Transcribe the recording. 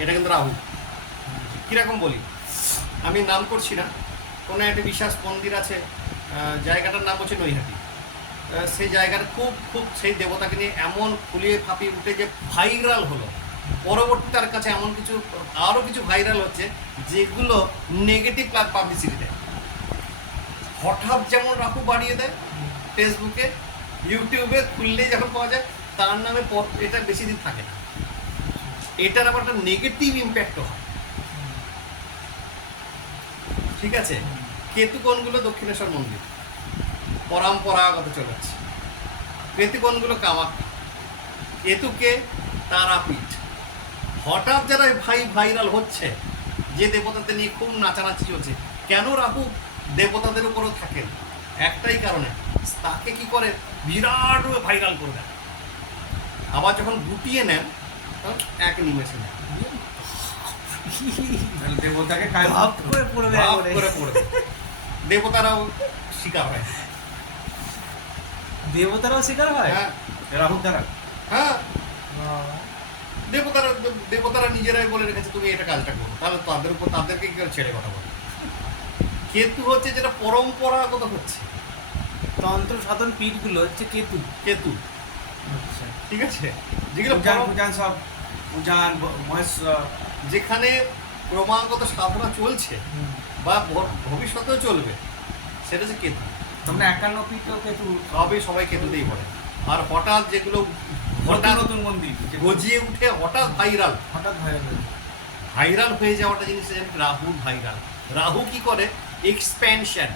এটা কিন্তু রাহু। কিরকম বলি, আমি নাম করছি না, কোনো একটা বিশেষ মন্দির আছে, জায়গাটার নাম হচ্ছে নৈহাটি। সেই জায়গার খুব খুব সেই দেবতাকে নিয়ে এমন ফুলিয়ে ফাঁপিয়ে উঠে যে ভাইরাল হলো। পরবর্তী তার কাছে এমন কিছু আরও কিছু ভাইরাল হচ্ছে যেগুলো নেগেটিভ পাবলিসিটি দেয়। হঠাৎ যেমন রাহু বাড়িয়ে দেয়, ফেসবুকে ইউটিউবে খুললেই যখন পাওয়া যায় তার নামে এটা বেশি দিন থাকে না। এটার আবার একটা নেগেটিভ ইম্প্যাক্টও হয়। ঠিক আছে, কেতুকোণগুলো দক্ষিণেশ্বর মন্দির পরম্পরাগত চলে আসছে। কেতুকোণগুলো কামাখ্যা, কেতুকে তারাপীঠ। হঠাৎ যারা ভাইরাল হচ্ছে যে দেবতাদের নিয়ে খুব নাচানাচি চলছে, কেন রাহু দেবতাদের উপরও থাকেন? একটাই কারণে, তাকে কি করে বিরাট ভাইরাল করে দেন, আবার যখন গুটিয়ে নেন তখন এক নিমেষে নেন, দেবতাকে ভাব করে পড়ে দেবতারাও শিকার হয়। দেবতারাও শিকার হয়। হ্যাঁ রাহুর দ্বারা। হ্যাঁ, দেবতারা নিজেরাই বলে রেখেছে তুমি এটা কাজটা করো, তাহলে তাদের উপর তাদেরকে কি করে ছেড়ে কথা বলে? কেতু হচ্ছে যেটা পরম্পরাগত হচ্ছে, তন্ত্র সাধন পীঠগুলো হচ্ছে কেতু। কেতু, আচ্ছা, ঠিক আছে, যেগুলো পূজান সব পূজান মহেশ্বর, যেখানে ক্রমাগত সাধনা চলছে বা ভবিষ্যতেও চলবে, সেটা হচ্ছে কেতু। তোমরা 51 পীঠ কেতু সবাই কেতুতেই পড়ে। আর হঠাৎ যেগুলো নতুন নতুন মন্দির গজিয়ে উঠে হঠাৎ হঠাৎ ভাইরাল হয়ে যাওয়াটা জিনিস রাহুর ভাইরাল। রাহু কি করে? এক্সপ্যানশন।